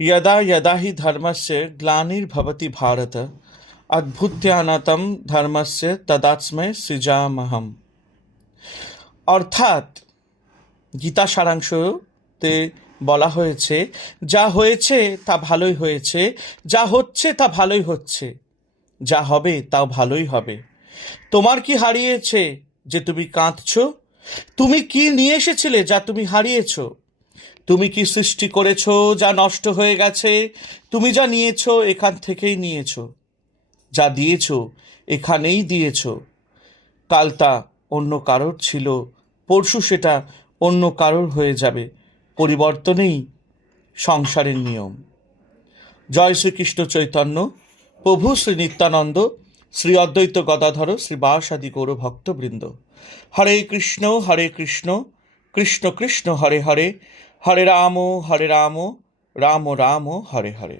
यदा यदा हि धर्मस्य ग्लानिर्भवति भारत অভ্যুত্থানাতম ধর্মস্য তদাস্মৈ সৃজামহম। অর্থাৎ গীতা সারাংশতে বলা হয়েছে, যা হয়েছে তা ভালোই হয়েছে, যা হচ্ছে তা ভালোই হচ্ছে, যা হবে তাও ভালোই হবে। তোমার কি হারিয়েছে যে তুমি কাঁদছ? তুমি কি নিয়ে এসেছিলে যা তুমি হারিয়েছ? তুমি কি সৃষ্টি করেছ যা নষ্ট হয়ে গেছে? তুমি যা নিয়েছ এখান থেকেই নিয়েছ, যা দিয়েছ এখানেই দিয়েছ। কাল তা অন্য কারোর ছিল, পরশু সেটা অন্য কারোর হয়ে যাবে। পরিবর্তনেই সংসারের নিয়ম। জয় শ্রীকৃষ্ণ চৈতন্য প্রভু শ্রী নিত্যানন্দ, শ্রী অদ্বৈত গদাধর শ্রীবাসাদি গৌর ভক্তবৃন্দ। হরে কৃষ্ণ কৃষ্ণ কৃষ্ণ হরে হরে, হরে রাম রাম রাম হরে হরে।